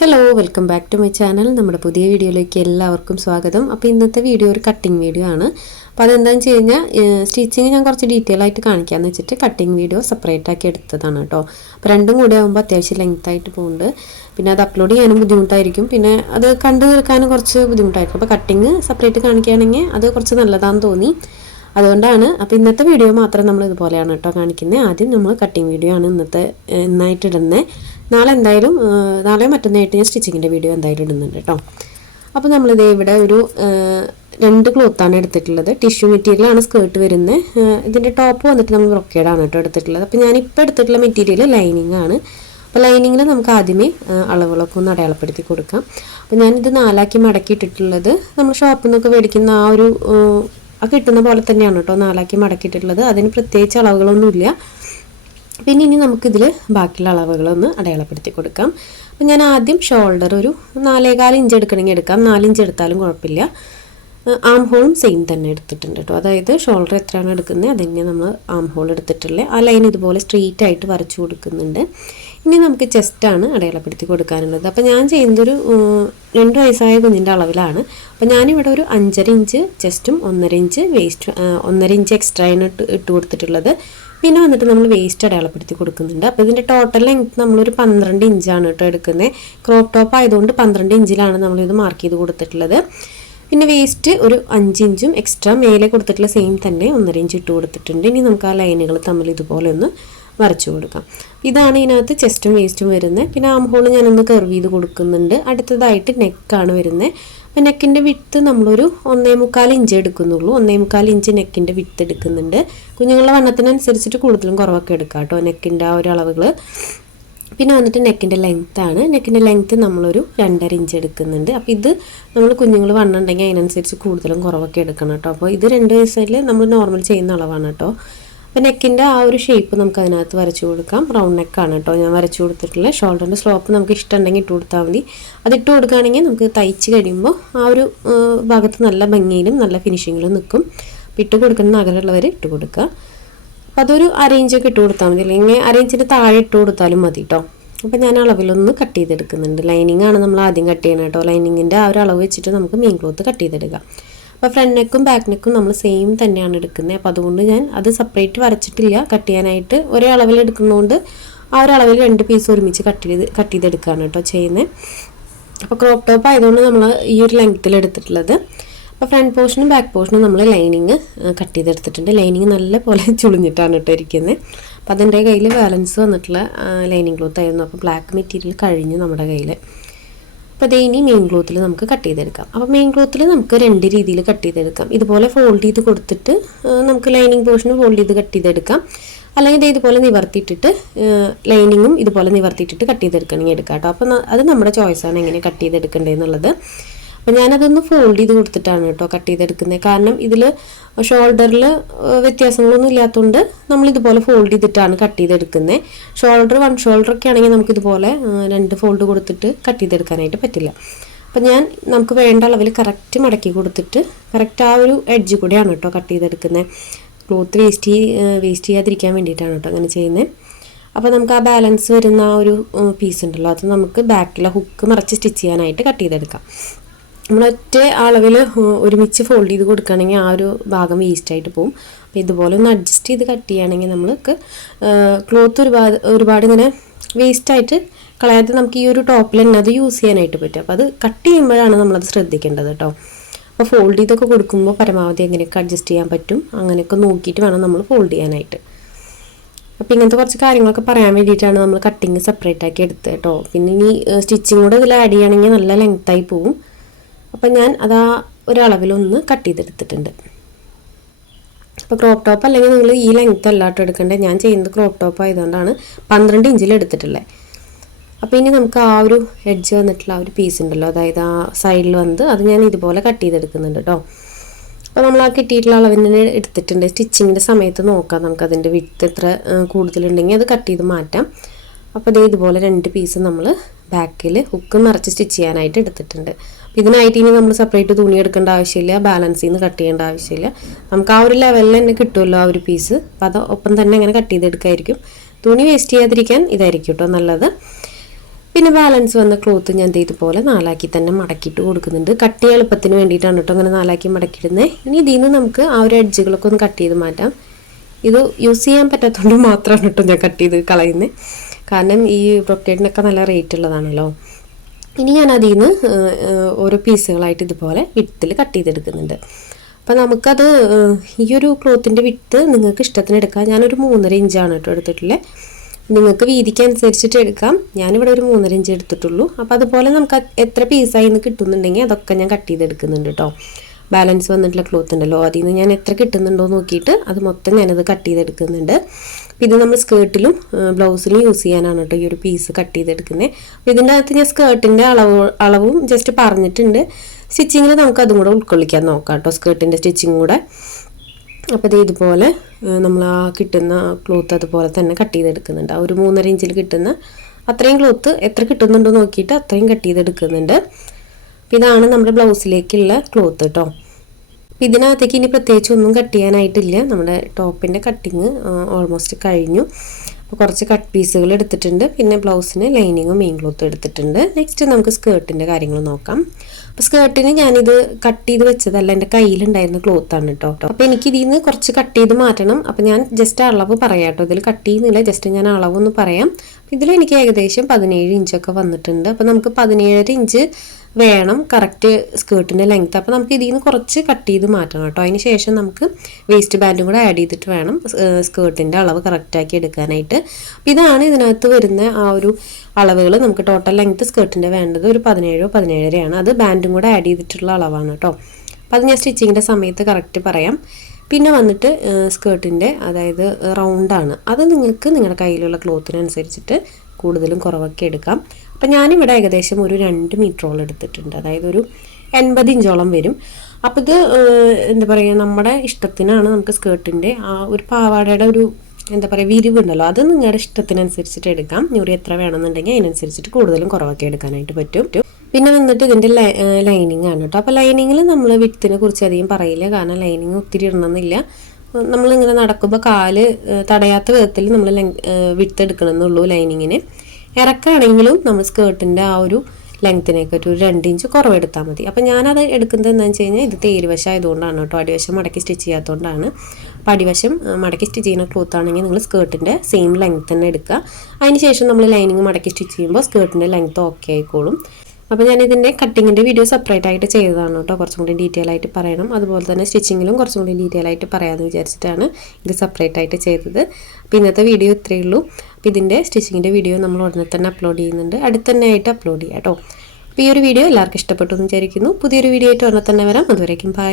Hello welcome back to my channel നമ്മുടെ പുതിയ വീഡിയോയിലേക്ക് എല്ലാവർക്കും സ്വാഗതം. അപ്പോൾ ഇന്നത്തെ വീഡിയോ ഒരു കട്ടിങ് വീഡിയോ ആണ്. അപ്പോൾ അതെന്താണെന്ന് വെച്ച് കഴിഞ്ഞാൽ സ്റ്റിച്ചിങ് ഞാൻ കുറച്ച് ഡീറ്റെയിൽ ആയിട്ട് കാണിക്കാമെന്ന് വെച്ചിട്ട് കട്ടിങ് വീഡിയോ സെപ്പറേറ്റ് ആക്കി എടുത്തതാണ് കേട്ടോ. അപ്പോൾ രണ്ടും കൂടെ ആകുമ്പോൾ അത്യാവശ്യം ലെങ്ത് ആയിട്ട് പോകുന്നുണ്ട് പിന്നെ അത് അപ്ലോഡ് ചെയ്യാനും ബുദ്ധിമുട്ടായിരിക്കും. പിന്നെ അത് കണ്ടു തീർക്കാനും കുറച്ച് ബുദ്ധിമുട്ടായിരിക്കും. അപ്പോൾ കട്ടിങ് സെപ്പറേറ്റ് കാണിക്കുകയാണെങ്കിൽ അത് കുറച്ച് നല്ലതാണെന്ന് തോന്നി. അതുകൊണ്ടാണ് അപ്പോൾ ഇന്നത്തെ വീഡിയോ മാത്രം നമ്മൾ ഇതുപോലെയാണ് കേട്ടോ കാണിക്കുന്നത് ആദ്യം നമ്മൾ കട്ടിങ് വീഡിയോ ആണ് ഇന്നത്തെ ഇന്നായിട്ട് ഇടുന്നത് നാളെ എന്തായാലും നാളെ മറ്റന്നായിട്ട് ഞാൻ സ്റ്റിച്ചിങ്ങിന്റെ വീഡിയോ എന്തായാലും ഇടുന്നുണ്ട് കേട്ടോ. അപ്പോൾ നമ്മളിത് ഇവിടെ ഒരു രണ്ട് ക്ലോത്താണ് എടുത്തിട്ടുള്ളത്. ടിഷ്യൂ മെറ്റീരിയലാണ് സ്കേർട്ട് വരുന്നത് ഇതിന്റെ ടോപ്പ് വന്നിട്ട് നമ്മൾ ബ്രൊക്കേഡാണ് കേട്ടോ എടുത്തിട്ടുള്ളത്. അപ്പോൾ ഞാനിപ്പോൾ എടുത്തിട്ടുള്ള മെറ്റീരിയൽ ലൈനിങ് ആണ്. അപ്പോൾ ലൈനിങ്ങിൽ നമുക്ക് ആദ്യമേ അളവുകളൊക്കെ ഒന്ന് അടയാളപ്പെടുത്തി കൊടുക്കാം. അപ്പോൾ ഞാനിത് നാലാക്കി മടക്കിയിട്ടിട്ടുള്ളത് നമ്മൾ ഷോപ്പിൽ നിന്നൊക്കെ മേടിക്കുന്ന ആ ഒരു ആ കിട്ടുന്ന പോലെ തന്നെയാണ് കേട്ടോ നാലാക്കി മടക്കിയിട്ടുള്ളത്. അതിന് പ്രത്യേകിച്ച് അളവുകളൊന്നുമില്ല. പിന്നെ ഇനി നമുക്കിതിൽ ബാക്കിയുള്ള അളവുകളൊന്ന് അടയാളപ്പെടുത്തി കൊടുക്കാം. അപ്പം ഞാൻ ആദ്യം ഷോൾഡർ ഒരു നാലേകാൽ ഇഞ്ച് എടുക്കണമെങ്കിൽ എടുക്കാം. നാലിഞ്ച് എടുത്താലും കുഴപ്പമില്ല. ആം ഹോളും സെയിം തന്നെ എടുത്തിട്ടുണ്ട് കേട്ടോ. അതായത് ഷോൾഡർ എത്രയാണ് എടുക്കുന്നത് അതന്നെ നമ്മൾ ആം ഹോൾ എടുത്തിട്ടുള്ളത് ആ ലൈൻ ഇതുപോലെ സ്ട്രെയിറ്റ് ആയിട്ട് വരച്ചു കൊടുക്കുന്നുണ്ട്. ഇനി നമുക്ക് ചെസ്റ്റാണ് അടയാളപ്പെടുത്തി കൊടുക്കാനുള്ളത്. അപ്പോൾ ഞാൻ ചെയ്യുന്നതൊരു രണ്ട് വയസ്സായ കുഞ്ഞിന്റെ അളവിലാണ്. അപ്പോൾ ഞാനിവിടെ ഒരു അഞ്ചര ഇഞ്ച് ചെസ്റ്റും ഒന്നര ഇഞ്ച് വേസ്റ്റ് ഒന്നര ഇഞ്ച് എക്സ്ട്രാ ആണ് ഇട്ട് ഇട്ട് കൊടുത്തിട്ടുള്ളത്. പിന്നെ വന്നിട്ട് നമ്മൾ വേസ്റ്റ് അടയാളപ്പെടുത്തി കൊടുക്കുന്നുണ്ട്. അപ്പോൾ ഇതിന്റെ ടോട്ടൽ ലെങ്ത് നമ്മളൊരു പന്ത്രണ്ട് ഇഞ്ചാണ് കേട്ടോ എടുക്കുന്നത് ക്രോപ്പ് ടോപ്പ് ആയതുകൊണ്ട് പന്ത്രണ്ട് ഇഞ്ചിലാണ് നമ്മളിത് മാർക്ക് ചെയ്ത് കൊടുത്തിട്ടുള്ളത്. പിന്നെ വേസ്റ്റ് ഒരു അഞ്ച് ഇഞ്ചും എക്സ്ട്രാ മേലെ കൊടുത്തിട്ടുള്ള സെയിം തന്നെ ഒന്നര ഇഞ്ച് ഇട്ട് കൊടുത്തിട്ടുണ്ട്. ഇനി നമുക്ക് ആ ലൈനുകൾ തമ്മിൽ ഇതുപോലെ ഒന്ന് വരച്ചു കൊടുക്കാം. ഇതാണ് ഇതിനകത്ത് ചെസ്റ്റും വേസ്റ്റും വരുന്നത്. പിന്നെ ആം ഹോൾ ഞാനൊന്ന് കർവ് ചെയ്ത് കൊടുക്കുന്നുണ്ട്. അടുത്തതായിട്ട് നെക്കാണ് വരുന്നത്. അപ്പം നെക്കിന്റെ വിത്ത് നമ്മളൊരു ഒന്നേ മുക്കാൽ ഇഞ്ച് എടുക്കുന്നുള്ളൂ. ഒന്നേ മുക്കാൽ ഇഞ്ച് നെക്കിന്റെ വിത്ത് എടുക്കുന്നുണ്ട്. കുഞ്ഞുങ്ങളുടെ വണ്ണത്തിനനുസരിച്ചിട്ട് കൂടുതലും കുറവൊക്കെ എടുക്കാം കേട്ടോ നെക്കിന്റെ ആ ഒരു അളവുകൾ പിന്നെ വന്നിട്ട് നെക്കിന്റെ ലെങ്ത് ആണ്. നെക്കിന്റെ ലെങ്ത്ത് നമ്മളൊരു രണ്ടര ഇഞ്ച് എടുക്കുന്നുണ്ട്. അപ്പോൾ ഇത് നമ്മൾ കുഞ്ഞുങ്ങൾ വണ്ണുണ്ടെങ്കിൽ അതിനനുസരിച്ച് കൂടുതലും കുറവൊക്കെ എടുക്കണം കേട്ടോ. അപ്പോൾ ഇത് രണ്ട് വയസ്സിൽ നമ്മൾ നോർമൽ ചെയ്യുന്ന അളവാണ് കേട്ടോ. അപ്പോൾ നെക്കിന്റെ ആ ഒരു ഷേപ്പ് നമുക്ക് അതിനകത്ത് വരച്ചു കൊടുക്കാം. റൗണ്ട് നെക്കാണ് കേട്ടോ ഞാൻ വരച്ചു കൊടുത്തിട്ടുള്ളത് ഷോൾഡറിന്റെ സ്ലോപ്പ് നമുക്ക് ഇഷ്ടമുണ്ടെങ്കിൽ ഇട്ട് കൊടുത്താൽ മതി. അത് ഇട്ട് കൊടുക്കുകയാണെങ്കിൽ നമുക്ക് തയ്ച്ച് കഴിയുമ്പോൾ ആ ഒരു ഭാഗത്ത് നല്ല ഭംഗിയിലും നല്ല ഫിനിഷിങ്ങിലും നിൽക്കും. അപ്പോൾ ഇട്ട് കൊടുക്കുന്ന അകലുള്ളവർ ഇട്ട് കൊടുക്കുക. അപ്പോൾ അതൊരു അരയിഞ്ചൊക്കെ ഇട്ട് കൊടുത്താൽ മതി. അല്ലെങ്കിൽ അരയിഞ്ചിന് താഴെ ഇട്ട് കൊടുത്താലും മതി കേട്ടോ അപ്പോൾ ഞാൻ അളവിലൊന്ന് കട്ട് ചെയ്തെടുക്കുന്നുണ്ട്. ലൈനിങ് ആണ് നമ്മൾ ആദ്യം കട്ട് ചെയ്യണം കേട്ടോ ലൈനിങ്ങിന്റെ ആ ഒരു അളവ് വെച്ചിട്ട് നമുക്ക് മെയിൻ ക്ലോത്ത് കട്ട് ചെയ്തെടുക്കാം. അപ്പോൾ ഫ്രണ്ട് നെക്കും ബാക്ക് നെക്കും നമ്മൾ സെയിം തന്നെയാണ് എടുക്കുന്നത്. അപ്പോൾ അതുകൊണ്ട് ഞാൻ അത് സെപ്പറേറ്റ് വരച്ചിട്ടില്ല. കട്ട് ചെയ്യാനായിട്ട് ഒരേ അളവിൽ എടുക്കുന്നതുകൊണ്ട് ആ ഒരു അളവിൽ രണ്ട് പീസ് ഒരുമിച്ച് കട്ട് ചെയ്ത് കട്ട് ചെയ്തെടുക്കുകയാണ് കേട്ടോ ചെയ്യുന്നത് അപ്പോൾ ക്രോപ്പ് ടോപ്പ് ആയതുകൊണ്ട് നമ്മൾ ഈ ഒരു ലെങ്ത്തിൽ എടുത്തിട്ടുള്ളത്. അപ്പോൾ ഫ്രണ്ട് പോർഷനും ബാക്ക് പോർഷനും നമ്മൾ ലൈനിങ് കട്ട് ചെയ്തെടുത്തിട്ടുണ്ട്. ലൈനിങ് നല്ല പോലെ ചുളിഞ്ഞിട്ടാണ് കേട്ടോ ഇരിക്കുന്നത് അപ്പോൾ അതിന്റെ കയ്യിൽ ബാലൻസ് വന്നിട്ടുള്ള ലൈനിങ് ക്ലോത്ത് ആയിരുന്നു. അപ്പോൾ ബ്ലാക്ക് മെറ്റീരിയൽ കഴിഞ്ഞു നമ്മുടെ കയ്യിൽ അപ്പോൾ അതേ ഇനി മെയിൻ ക്ലോത്തിൽ നമുക്ക് കട്ട് ചെയ്തെടുക്കാം. അപ്പോൾ മെയിൻ ക്ലോത്തിൽ നമുക്ക് രണ്ട് രീതിയിൽ കട്ട് ചെയ്തെടുക്കാം. ഇതുപോലെ ഫോൾഡ് ചെയ്ത് കൊടുത്തിട്ട് നമുക്ക് ലൈനിങ് പോർഷൻ ഫോൾഡ് ചെയ്ത് കട്ട് ചെയ്തെടുക്കാം. അല്ലെങ്കിൽ ഇതുപോലെ നിവർത്തിയിട്ടിട്ട് ലൈനിങ്ങും ഇതുപോലെ നിവർത്തിയിട്ടിട്ട് കട്ട് ചെയ്തെടുക്കണമെങ്കിൽ എടുക്കാം കേട്ടോ. അപ്പോൾ അത് നമ്മുടെ ചോയ്സാണ് എങ്ങനെ കട്ട് ചെയ്തെടുക്കേണ്ടതെന്നുള്ളത് അപ്പോൾ ഞാനതൊന്ന് ഫോൾഡ് ചെയ്ത് കൊടുത്തിട്ടാണ് കേട്ടോ കട്ട് ചെയ്തെടുക്കുന്നത് കാരണം ഇതിൽ ഷോൾഡറിൽ വ്യത്യാസങ്ങളൊന്നും ഇല്ലാത്തതുകൊണ്ട് നമ്മൾ ഇതുപോലെ ഫോൾഡ് ചെയ്തിട്ടാണ് കട്ട് ചെയ്തെടുക്കുന്നത് ഷോൾഡർ വൺ ഷോൾഡർ ഒക്കെ ആണെങ്കിൽ നമുക്ക് ഇതുപോലെ രണ്ട് ഫോൾഡ് കൊടുത്തിട്ട് കട്ട് ചെയ്തെടുക്കാനായിട്ട് പറ്റില്ല. അപ്പം ഞാൻ നമുക്ക് വേണ്ട അളവിൽ കറക്റ്റ് മടക്കി കൊടുത്തിട്ട് കറക്റ്റ് ആ ഒരു എഡ്ജ് കൂടെയാണ് കേട്ടോ കട്ട് ചെയ്തെടുക്കുന്നത് ക്ലോത്ത് വേസ്റ്റ് വേസ്റ്റ് ചെയ്യാതിരിക്കാൻ വേണ്ടിയിട്ടാണ് കേട്ടോ അങ്ങനെ ചെയ്യുന്നത് അപ്പോൾ നമുക്ക് ആ ബാലൻസ് വരുന്ന ആ ഒരു പീസ് ഉണ്ടല്ലോ അത് നമുക്ക് ബാക്കിലെ ഹുക്ക് മറച്ച് സ്റ്റിച്ച് ചെയ്യാനായിട്ട് കട്ട് ചെയ്തെടുക്കാം. നമ്മൾ ഒറ്റ അളവിൽ ഒരുമിച്ച് ഫോൾഡ് ചെയ്ത് കൊടുക്കുകയാണെങ്കിൽ ആ ഒരു ഭാഗം വേസ്റ്റായിട്ട് പോകും. അപ്പോൾ ഇതുപോലെ ഒന്ന് അഡ്ജസ്റ്റ് ചെയ്ത് കട്ട് ചെയ്യുകയാണെങ്കിൽ നമ്മൾക്ക് ക്ലോത്ത് ഒരുപാട് ഒരുപാട് ഇങ്ങനെ വേസ്റ്റായിട്ട് കളയാതെ നമുക്ക് ഈ ഒരു ടോപ്പിൽ തന്നെ അത് യൂസ് ചെയ്യാനായിട്ട് പറ്റും. അപ്പോൾ അത് കട്ട് ചെയ്യുമ്പോഴാണ് നമ്മളത് ശ്രദ്ധിക്കേണ്ടത് കേട്ടോ. അപ്പോൾ ഫോൾഡ് ചെയ്തൊക്കെ കൊടുക്കുമ്പോൾ പരമാവധി എങ്ങനെയൊക്കെ അഡ്ജസ്റ്റ് ചെയ്യാൻ പറ്റും അങ്ങനെയൊക്കെ നോക്കിയിട്ട് വേണം നമ്മൾ ഫോൾഡ് ചെയ്യാനായിട്ട്. അപ്പോൾ ഇങ്ങനത്തെ കുറച്ച് കാര്യങ്ങളൊക്കെ പറയാൻ വേണ്ടിയിട്ടാണ് നമ്മൾ കട്ടിങ് സെപ്പറേറ്റ് ആക്കി എടുത്തത് കേട്ടോ. പിന്നെ ഇനി സ്റ്റിച്ചിങ് കൂടെ ഇതിൽ ആഡ് ചെയ്യുകയാണെങ്കിൽ നല്ല ലെങ്ത്തായി പോവും. അപ്പം ഞാൻ അതാ ഒരളവിലൊന്ന് കട്ട് ചെയ്തെടുത്തിട്ടുണ്ട്. അപ്പോൾ ക്രോപ്പ് ടോപ്പ് അല്ലെങ്കിൽ നിങ്ങൾ ഈ ലെങ്ത് അല്ലാട്ടോ എടുക്കേണ്ടത് ഞാൻ ചെയ്യുന്നത് ക്രോപ്പ് ടോപ്പ് ആയതുകൊണ്ടാണ് പന്ത്രണ്ട് ഇഞ്ചിൽ എടുത്തിട്ടുള്ളത് അപ്പോൾ ഇനി നമുക്ക് ആ ഒരു എഡ്ജ് വന്നിട്ടുള്ള ആ ഒരു പീസ് ഉണ്ടല്ലോ അതായത് ആ സൈഡിൽ വന്ന് അത് ഞാൻ ഇതുപോലെ കട്ട് ചെയ്തെടുക്കുന്നുണ്ട് കേട്ടോ അപ്പോൾ നമ്മൾ ആ കിട്ടിയിട്ടുള്ള അളവിന് എടുത്തിട്ടുണ്ട്. സ്റ്റിച്ചിങ്ങിന്റെ സമയത്ത് നോക്കാം. നമുക്ക് അതിന്റെ വിട്ട് എത്ര കൂടുതലുണ്ടെങ്കിൽ അത് കട്ട് ചെയ്ത് മാറ്റാം. അപ്പോൾ അതേ ഇതുപോലെ രണ്ട് പീസ് നമ്മൾ ബാക്കിൽ ഹുക്ക് മറച്ച് സ്റ്റിച്ച് ചെയ്യാനായിട്ട് എടുത്തിട്ടുണ്ട്. ഇതിനായിട്ട് ഇനി നമ്മൾ സെപ്പറേറ്റ് തുണി എടുക്കേണ്ട ആവശ്യമില്ല ബാലൻസിൽ നിന്ന് കട്ട് ചെയ്യേണ്ട ആവശ്യമില്ല. നമുക്ക് ആ ഒരു ലെവലിൽ തന്നെ കിട്ടുമല്ലോ ആ ഒരു പീസ് അപ്പം അത് ഒപ്പം തന്നെ അങ്ങനെ കട്ട് ചെയ്തെടുക്കായിരിക്കും. തുണി വേസ്റ്റ് ചെയ്യാതിരിക്കാൻ ഇതായിരിക്കും കേട്ടോ നല്ലത്. പിന്നെ ബാലൻസ് വന്ന ക്ലോത്ത് ഞാൻ ഇതുപോലെ നാലാക്കി തന്നെ മടക്കിയിട്ട് കൊടുക്കുന്നുണ്ട്. കട്ടി എളുപ്പത്തിന് വേണ്ടിയിട്ടാണ് കേട്ടോ അങ്ങനെ നാലാക്കി മടക്കിയിടുന്നത് ഇനി ഇതിൽ നിന്ന് നമുക്ക് ആ ഒരു എഡ്ജുകളൊക്കെ ഒന്ന് കട്ട് ചെയ്ത് മാറ്റാം. ഇത് യൂസ് ചെയ്യാൻ പറ്റാത്തതുകൊണ്ട് മാത്രമാണ് കേട്ടോ ഞാൻ കട്ട് ചെയ്ത് കളയുന്നത് കാരണം ഈ ബ്രൊക്കേറ്റിനൊക്കെ നല്ല റേറ്റ് ഉള്ളതാണല്ലോ. ഇനി ഞാൻ അതിൽ നിന്ന് ഓരോ പീസുകളായിട്ട് ഇതുപോലെ വിത്തിൽ കട്ട് ചെയ്തെടുക്കുന്നുണ്ട്. അപ്പോൾ നമുക്കത് ഈ ഒരു ക്ലോത്തിന്റെ വിട്ട് നിങ്ങൾക്ക് ഇഷ്ടത്തിന് എടുക്കാം. ഞാനൊരു മൂന്നര ഇഞ്ചാണ് കേട്ടോ എടുത്തിട്ടുള്ളത് നിങ്ങൾക്ക് വീതിക്ക് അനുസരിച്ചിട്ട് എടുക്കാം. ഞാനിവിടെ ഒരു മൂന്നര ഇഞ്ച് എടുത്തിട്ടുള്ളൂ. അപ്പോൾ അതുപോലെ നമുക്ക് എത്ര പീസായി നിന്ന് കിട്ടുന്നുണ്ടെങ്കിൽ അതൊക്കെ ഞാൻ കട്ട് ചെയ്തെടുക്കുന്നുണ്ട് കേട്ടോ. ബാലൻസ് വന്നിട്ടുള്ള ക്ലോത്ത് ഉണ്ടല്ലോ. അതിൽ നിന്ന് ഞാൻ എത്ര കിട്ടുന്നുണ്ടോ നോക്കിയിട്ട് അത് മൊത്തം ഞാനത് കട്ട് ചെയ്തെടുക്കുന്നുണ്ട്. ഇത് നമ്മൾ സ്കേർട്ടിലും ബ്ലൗസിലും യൂസ് ചെയ്യാനാണ് കേട്ടോ ഈ ഒരു പീസ് കട്ട് ചെയ്തെടുക്കുന്നത് അപ്പോൾ ഇതിന്റെ അകത്ത് ഞാൻ സ്കേർട്ടിന്റെ അളവ് അളവും ജസ്റ്റ് പറഞ്ഞിട്ടുണ്ട്. സ്റ്റിച്ചിങ്ങിൽ നമുക്ക് അതും കൂടെ ഉൾക്കൊള്ളിക്കാൻ നോക്കാം കേട്ടോ സ്കേർട്ടിന്റെ സ്റ്റിച്ചിങ് കൂടെ. അപ്പോൾ ഇത് ഇതുപോലെ നമ്മൾ ആ കിട്ടുന്ന ക്ലോത്ത് അതുപോലെ തന്നെ കട്ട് ചെയ്തെടുക്കുന്നുണ്ട്. ആ ഒരു മൂന്നര ഇഞ്ചിൽ കിട്ടുന്ന അത്രയും ക്ലോത്ത് എത്ര കിട്ടുന്നുണ്ടോ നോക്കിയിട്ട് അത്രയും കട്ട് ചെയ്തെടുക്കുന്നുണ്ട്. ഇതാണ് നമ്മുടെ ബ്ലൗസിലേക്കുള്ള ക്ലോത്ത് കേട്ടോ ഇതിനകത്തേക്ക് ഇനി പ്രത്യേകിച്ച് ഒന്നും കട്ട് ചെയ്യാനായിട്ടില്ല. നമ്മുടെ ടോപ്പിന്റെ കട്ടിങ് ഓൾമോസ്റ്റ് കഴിഞ്ഞു. അപ്പോൾ കുറച്ച് കട്ട് പീസുകൾ എടുത്തിട്ടുണ്ട്. പിന്നെ ബ്ലൗസിന് ലൈനിങ്ങും മെയിൻ ക്ലോത്തും എടുത്തിട്ടുണ്ട്. നെക്സ്റ്റ് നമുക്ക് സ്കേർട്ടിന്റെ കാര്യങ്ങൾ നോക്കാം. അപ്പോൾ സ്കേർട്ടിന് ഞാനിത് കട്ട് ചെയ്ത് വെച്ചതല്ല എന്റെ കയ്യിലുണ്ടായിരുന്ന ക്ലോത്താണ് കേട്ടോ അപ്പോൾ എനിക്ക് ഇതിൽ നിന്ന് കുറച്ച് കട്ട് ചെയ്ത് മാറ്റണം. അപ്പോൾ ഞാൻ ജസ്റ്റ് അളവ് പറയാം കേട്ടോ ഇതിൽ കട്ട് ചെയ്യുന്നില്ല. ജസ്റ്റ് ഞാൻ അളവൊന്ന് പറയാം. ഇതിൽ എനിക്ക് ഏകദേശം പതിനേഴ് ഇഞ്ചൊക്കെ വന്നിട്ടുണ്ട്. അപ്പോൾ നമുക്ക് പതിനേഴര ഇഞ്ച് വേണം കറക്റ്റ് സ്കേർട്ടിന്റെ ലെങ്ത്ത് അപ്പോൾ നമുക്ക് ഇതിൽ നിന്ന് കുറച്ച് കട്ട് ചെയ്ത് മാറ്റണം കേട്ടോ. അതിന് ശേഷം നമുക്ക് വേസ്റ്റ് ബാൻഡും കൂടെ ആഡ് ചെയ്തിട്ട് വേണം സ്കേർട്ടിന്റെ അളവ് കറക്റ്റാക്കി എടുക്കാനായിട്ട്. അപ്പോൾ ഇതാണ് ഇതിനകത്ത് വരുന്ന ആ ഒരു അളവുകൾ നമുക്ക് ടോട്ടൽ ലെങ്ത്ത് സ്കേർട്ടിന്റെ വേണ്ടത് ഒരു പതിനേഴോ പതിനേഴരയാണ്. അത് ബാൻഡും കൂടെ ആഡ് ചെയ്തിട്ടുള്ള അളവാണ് കേട്ടോ. അപ്പോൾ അത് ഞാൻ സ്റ്റിച്ചിങ്ങിന്റെ സമയത്ത് കറക്റ്റ് പറയാം. പിന്നെ വന്നിട്ട് സ്കേർട്ടിന്റെ അതായത് റൗണ്ടാണ് അത് നിങ്ങൾക്ക് നിങ്ങളുടെ കയ്യിലുള്ള ക്ലോത്തിനനുസരിച്ചിട്ട് കൂടുതലും കുറവൊക്കെ എടുക്കാം. അപ്പം ഞാനിവിടെ ഏകദേശം ഒരു രണ്ട് മീറ്ററോളം എടുത്തിട്ടുണ്ട്. അതായത് ഒരു എൺപത് ഇഞ്ചോളം വരും. അപ്പോൾ ഇത് എന്താ പറയുക നമ്മുടെ ഇഷ്ടത്തിനാണ് നമുക്ക് സ്കേർട്ടിന്റെ ആ ഒരു പാവാടയുടെ ഒരു എന്താ പറയുക വിരിവുണ്ടല്ലോ അത് നിങ്ങളുടെ ഇഷ്ടത്തിനനുസരിച്ചിട്ട് എടുക്കാം. ഞൂറി എത്ര വേണമെന്നുണ്ടെങ്കിൽ അതിനനുസരിച്ചിട്ട് കൂടുതലും കുറവൊക്കെ എടുക്കാനായിട്ട് പറ്റും. പിന്നെ വന്നിട്ട് ഇതിന്റെ ലൈനിങ് ആണ് കേട്ടോ. അപ്പോൾ ലൈനിങ്ങിൽ നമ്മൾ വിത്തിനെ കുറിച്ച് അധികം പറയില്ല. കാരണം ലൈനിങ് ഒത്തിരി ഇടണമെന്നില്ല. നമ്മളിങ്ങനെ നടക്കുമ്പോൾ കാൽ തടയാത്ത വിധത്തിൽ നമ്മൾ വിത്ത് എടുക്കണമെന്നുള്ളൂ ലൈനിങ്ങിന് ഇറക്കാണെങ്കിലും നമ്മൾ സ്കേർട്ടിന്റെ ആ ഒരു ലെങ്ത്തിനൊക്കെ ഒരു രണ്ട് ഇഞ്ച് കുറവെടുത്താൽ മതി. അപ്പം ഞാനത് എടുക്കുന്നത് എന്താണെന്ന് വെച്ച് കഴിഞ്ഞാൽ ഇത് തേരുവശം ആയതുകൊണ്ടാണ് കേട്ടോ. അടിവശം മടക്കി സ്റ്റിച്ച് ചെയ്യാത്തതുകൊണ്ടാണ്. അപ്പോൾ അടിവശം മടക്കി സ്റ്റിച്ച് ചെയ്യുന്ന ക്ലോത്ത് ആണെങ്കിൽ നിങ്ങൾ സ്കേർട്ടിന്റെ സെയിം ലെങ്ത് തന്നെ എടുക്കുക. അതിന് ശേഷം നമ്മൾ ലൈനിങ് മടക്കി സ്റ്റിച്ച് ചെയ്യുമ്പോൾ സ്കേർട്ടിന്റെ ലെങ്ത് ഓക്കെ ആയിക്കോളും. അപ്പോൾ ഞാൻ ഇതിന്റെ കട്ടിങ്ങിന്റെ വീഡിയോ സെപ്പറേറ്റ് ആയിട്ട് ചെയ്തതാണ് കേട്ടോ. കുറച്ചും കൂടി ഡീറ്റെയിൽ ആയിട്ട് പറയണം. അതുപോലെ തന്നെ സ്റ്റിച്ചിങ്ങിലും കുറച്ചും കൂടി ഡീറ്റെയിൽ ആയിട്ട് പറയാമെന്ന് വിചാരിച്ചിട്ടാണ് ഇത് സെപ്പറേറ്റ് ആയിട്ട് ചെയ്തത്. അപ്പോൾ ഇന്നത്തെ വീഡിയോ ഇത്രയേ ഉള്ളൂ. അപ്പോൾ ഇതിന്റെ സ്റ്റിച്ചിങ്ങിന്റെ വീഡിയോ നമ്മൾ ഉടനെ തന്നെ അപ്ലോഡ് ചെയ്യുന്നുണ്ട്. അടുത്ത് തന്നെ ആയിട്ട് അപ്ലോഡ് ചെയ്യാം കേട്ടോ. അപ്പോൾ ഈ ഒരു വീഡിയോ എല്ലാവർക്കും ഇഷ്ടപ്പെട്ടു എന്ന് വിചാരിക്കുന്നു. പുതിയൊരു വീഡിയോ ആയിട്ട് ഉടനെ തന്നെ വരാം. അതുവരേക്കും ബൈ